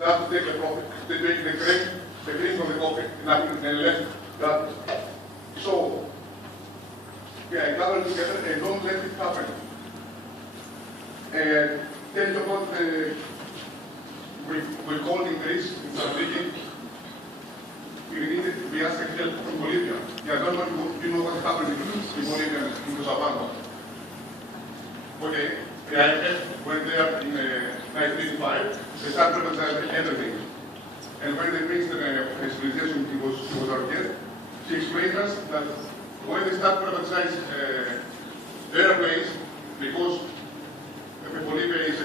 have to take the profit. They take the cream from the coffee and left that. So, yeah, gather together and don't let it happen. And tell you about the we called in Greece, in Austerity. We asked help from Bolivia. Yeah, I don't know if you know what happened in Bolivia, in Cochabamba. Okay, the IMF went there in 1985. They started privatizing everything. And when they reached the civilization, it was our guest, she explained us that when they start privatizing airplanes, because Bolivia is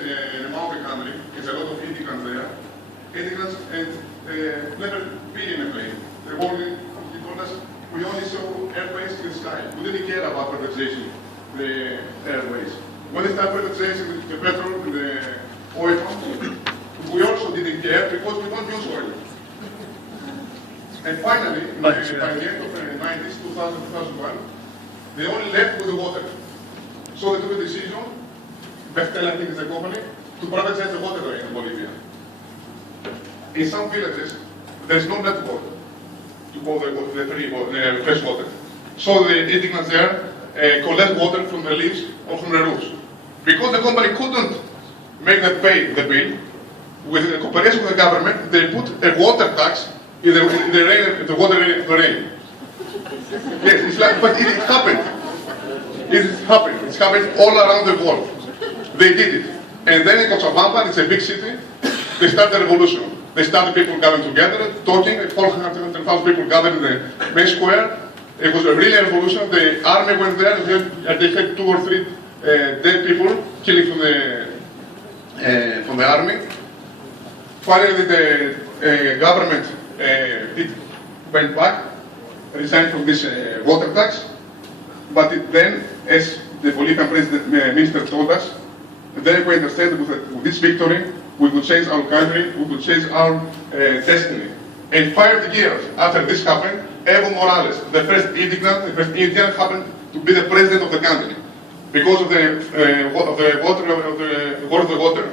a mountain country, there's a lot of immigrants there, and never been in a plane. They told us, we only saw airplanes in the sky. We didn't care about privatization, the airways. When they started privatizing the petrol and the oil, we also didn't care because we don't use oil. And finally, by the end of the 90s, 2000, 2001, they only left with the water. So they took a decision, Bechtel, I think is the company, to privatize the water in Bolivia. In some villages, there's no network to go the fresh water. So the indigents there collect water from the leaves or from the roofs. Because the company couldn't make them pay the bill, with the cooperation with the government, they put a water tax in the water rain. Yes, it's like, but it happened. It happened. It's happened all around the world. They did it. And then in Cochabamba, it's a big city, they started a revolution. They started people coming together, talking, 400,000 people gathered in the main square. It was a really revolution. The army went there, and they had 2 or 3 dead people, killing from the army. Finally, the government went back, resigned from this water tax, but then, as the Bolivian minister told us, then we understand that with this victory, we could change our country, we could change our destiny. And 5 years after this happened, Evo Morales, the first immigrant, the first Indian, happened to be the president of the country because of the war of the water.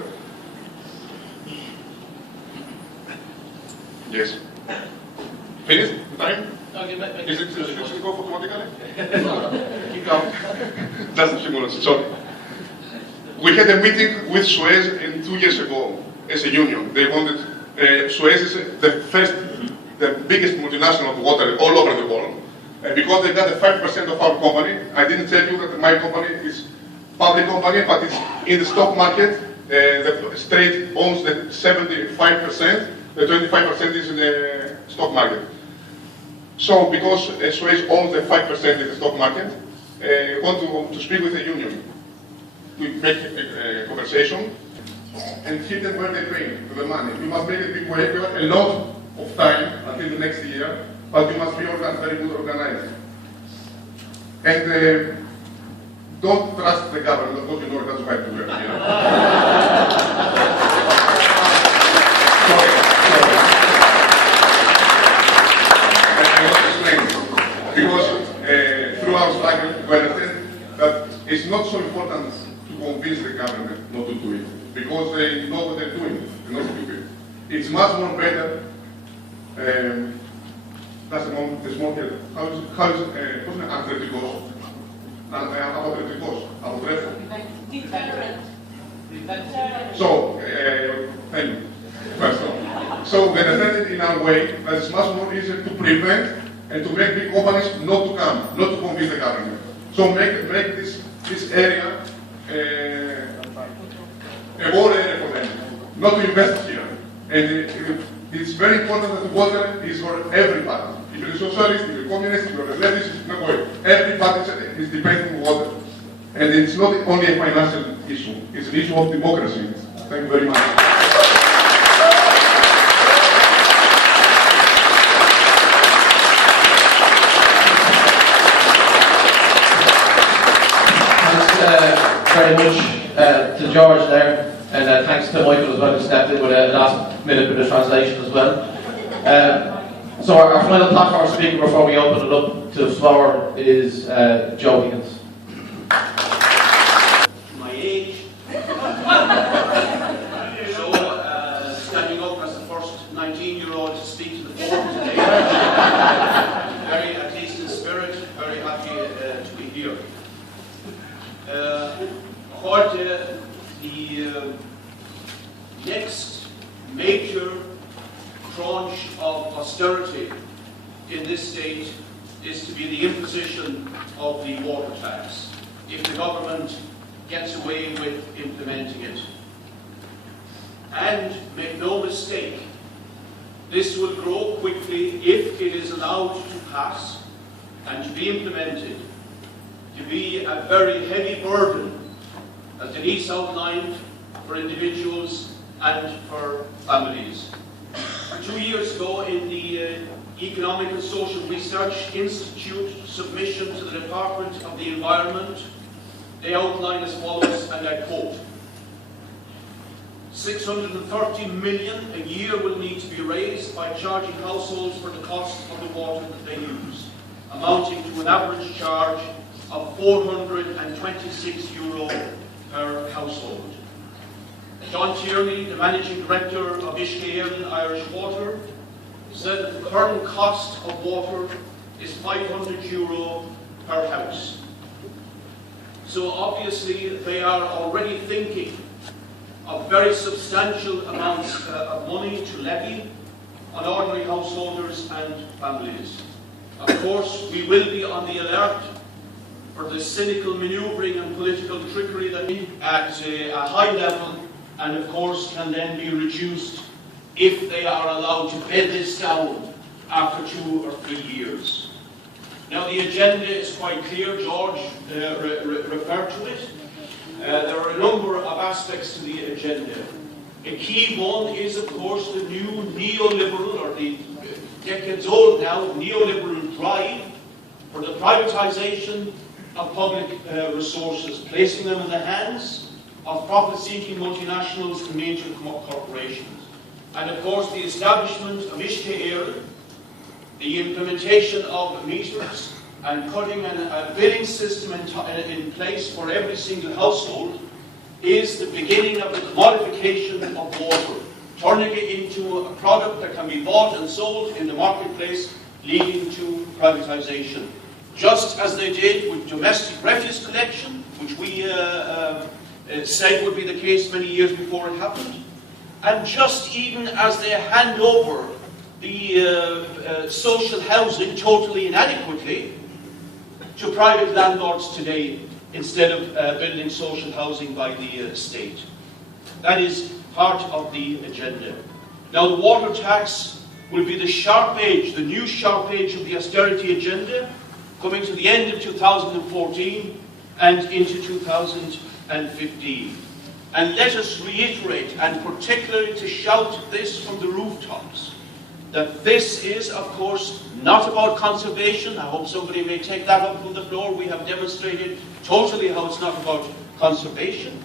Yes. Finished? Time? Okay, Is it should it go automatically? Keep count. Just a few minutes, sorry. We had a meeting with Suez 2 years ago as a union. They wanted, Suez is the biggest multinational of water all over the world. Because they got the 5% of our company, I didn't tell you that my company is public company, but it's in the stock market. The state owns the 75%, the 25% is in the stock market. So because Suez owns the 5% in the stock market, I want to speak with the union. We make a conversation and hit them where they pay the money. You must make it big way. You have a lot of time until the next year, but you must be very good organized. And don't trust the government because you know it doesn't have to work. Sorry. I want to explain because through our struggle, we understand that it's not so important to convince the government not to do it, because they know what they're doing, they're not stupid. It's much more better, that's the small head. How is anthropicos? So, thank you. So we understand it in our way that it's much more easier to prevent and to make big companies not to come, not to convince the government. So make this area a war area for them, not to invest here. And it's very important that water is for everybody. If you're a socialist, if you're a communist, if you're a leftist, no way. Everybody is depending on water. And it's not only a financial issue, it's an issue of democracy. Thank you very much. Very much to George there, and thanks to Michael as well, who stepped in with a last minute bit of translation as well. So our final platform speaker before we open it up to the floor is Joe Higgins. My age. So, standing up as major tranche of austerity in this state is to be the imposition of the water tax, if the government gets away with implementing it. And make no mistake, this will grow quickly if it is allowed to pass and to be implemented, to be a very heavy burden, as Denise outlined, for individuals and for families. 2 years ago, in the Economic and Social Research Institute submission to the Department of the Environment, they outline as follows, and I quote, 630 million a year will need to be raised by charging households for the cost of the water that they use, amounting to an average charge of €426 per household. John Tierney, the Managing Director of Uisce Irish Water, said that the current cost of water is €500 per house. So obviously they are already thinking of very substantial amounts of money to levy on ordinary householders and families. Of course, we will be on the alert for the cynical manoeuvring and political trickery that at a high level, and of course can then be reduced if they are allowed to bed this down after 2 or 3 years. Now the agenda is quite clear. George referred to it. There are a number of aspects to the agenda. A key one is, of course, the new neoliberal, or the decades old now, neoliberal drive for the privatization of public resources, placing them in the hands of profit-seeking multinationals and major corporations. And of course the establishment of Uisce, the implementation of meters and putting a billing system in place for every single household is the beginning of the commodification of water, turning it into a product that can be bought and sold in the marketplace, leading to privatization. Just as they did with domestic refuse collection, which we said would be the case many years before it happened. And just even as they hand over the social housing totally inadequately to private landlords today, instead of building social housing by the state. That is part of the agenda. Now the water tax will be the sharp edge, the new sharp edge of the austerity agenda, coming to the end of 2014 and into 2015. And let us reiterate, and particularly to shout this from the rooftops, that this is, of course, not about conservation. I hope somebody may take that up from the floor. We have demonstrated totally how it's not about conservation.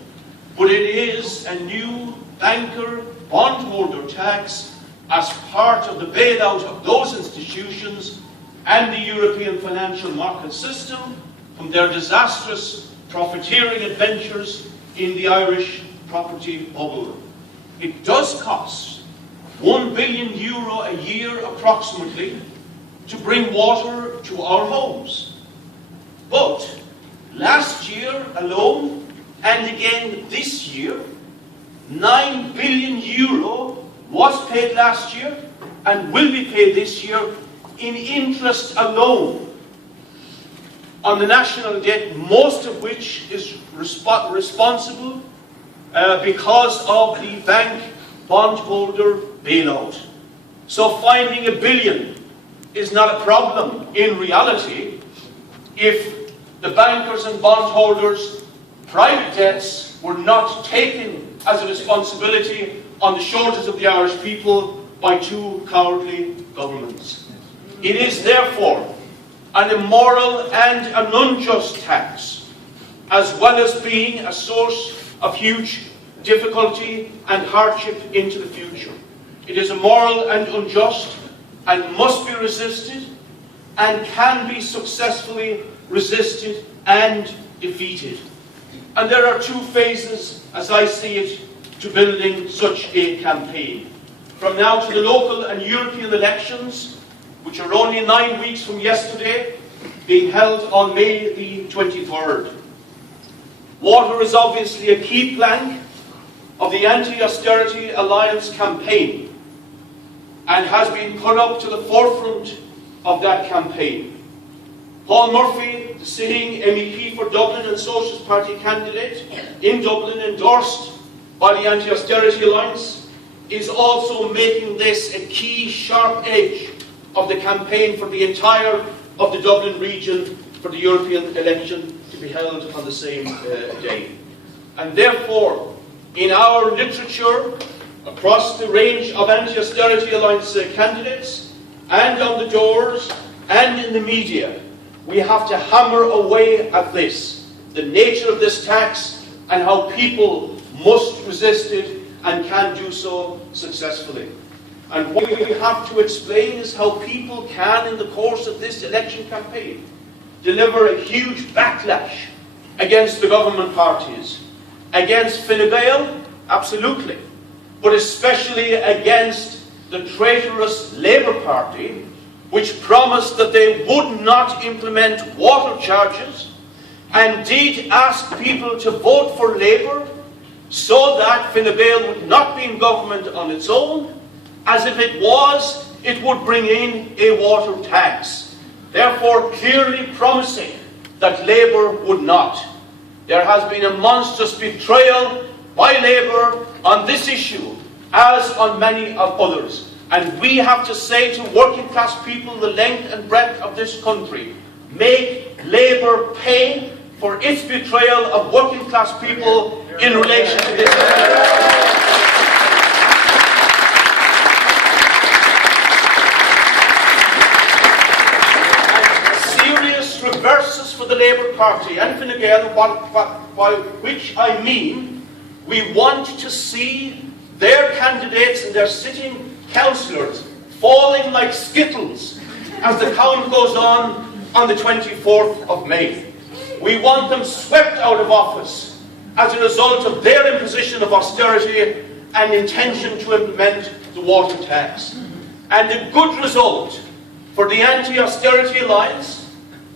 But it is a new banker bondholder tax as part of the bailout of those institutions and the European financial market system from their disastrous profiteering adventures in the Irish property bubble. It does cost €1 billion a year approximately to bring water to our homes. But last year alone, and again this year, €9 billion was paid last year and will be paid this year in interest alone on the national debt, most of which is responsible because of the bank bondholder bailout. So finding €1 billion is not a problem in reality if the bankers and bondholders' private debts were not taken as a responsibility on the shoulders of the Irish people by 2 cowardly governments. It is therefore an immoral and an unjust tax, as well as being a source of huge difficulty and hardship into the future. It is immoral and unjust and must be resisted and can be successfully resisted and defeated. And there are 2 phases, as I see it, to building such a campaign. From now to the local and European elections, which are only 9 weeks from yesterday, being held on May the 23rd. Water is obviously a key plank of the Anti-Austerity Alliance campaign and has been put up to the forefront of that campaign. Paul Murphy, the sitting MEP for Dublin and Socialist Party candidate in Dublin, endorsed by the Anti-Austerity Alliance, is also making this a key sharp edge of the campaign for the entire of the Dublin region for the European election to be held on the same day. And therefore, in our literature, across the range of Anti-Austerity Alliance candidates, and on the doors, and in the media, we have to hammer away at this, the nature of this tax, and how people must resist it and can do so successfully. And what we have to explain is how people can, in the course of this election campaign, deliver a huge backlash against the government parties, against Fine Gael, absolutely, but especially against the traitorous Labour Party, which promised that they would not implement water charges and did ask people to vote for Labour so that Fine Gael would not be in government on its own. As if it was, it would bring in a water tax, therefore clearly promising that Labour would not. There has been a monstrous betrayal by Labour on this issue, as on many of others. And we have to say to working class people the length and breadth of this country, make Labour pay for its betrayal of working class people in relation to this. Reverses for the Labour Party and Fine Gael, by which I mean we want to see their candidates and their sitting councillors falling like skittles as the count goes on the 24th of May. We want them swept out of office as a result of their imposition of austerity and intention to implement the water tax. And a good result for the Anti-Austerity Alliance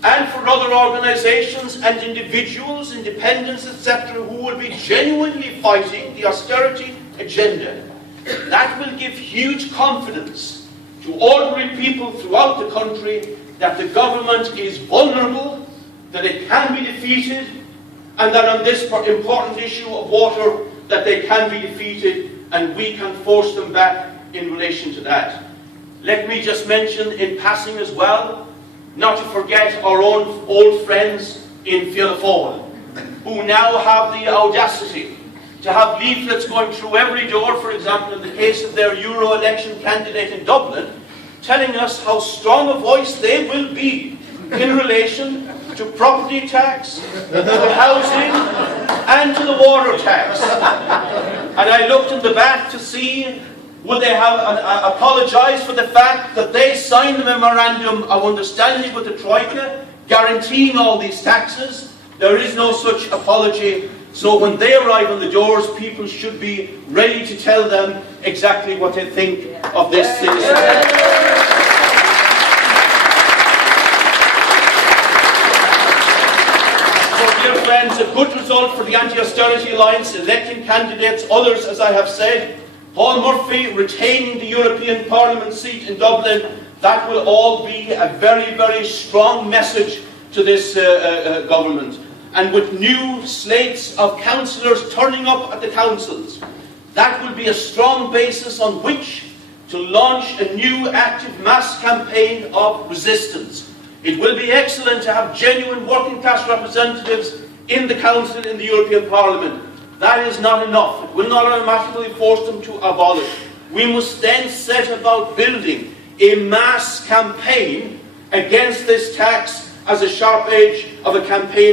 and for other organisations and individuals, independents, etc., who will be genuinely fighting the austerity agenda. That will give huge confidence to ordinary people throughout the country that the government is vulnerable, that it can be defeated, and that on this important issue of water, that they can be defeated and we can force them back in relation to that. Let me just mention in passing as well, not to forget our own old friends in Fianna Fáil, who now have the audacity to have leaflets going through every door, for example, in the case of their Euro election candidate in Dublin, telling us how strong a voice they will be in relation to property tax, to housing, and to the water tax. And I looked in the back to see, will they have apologise for the fact that they signed the memorandum of understanding with the Troika, guaranteeing all these taxes? There is no such apology. So when they arrive on the doors, people should be ready to tell them exactly what they think of this thing. Dear friends, a good result for the Anti-Austerity Alliance, electing candidates, others, as I have said, Paul Murphy retaining the European Parliament seat in Dublin. That will all be a very, very strong message to this government. And with new slates of councillors turning up at the councils, that will be a strong basis on which to launch a new active mass campaign of resistance. It will be excellent to have genuine working class representatives in the Council, in the European Parliament. That is not enough. It will not automatically force them to abolish. We must then set about building a mass campaign against this tax as a sharp edge of a campaign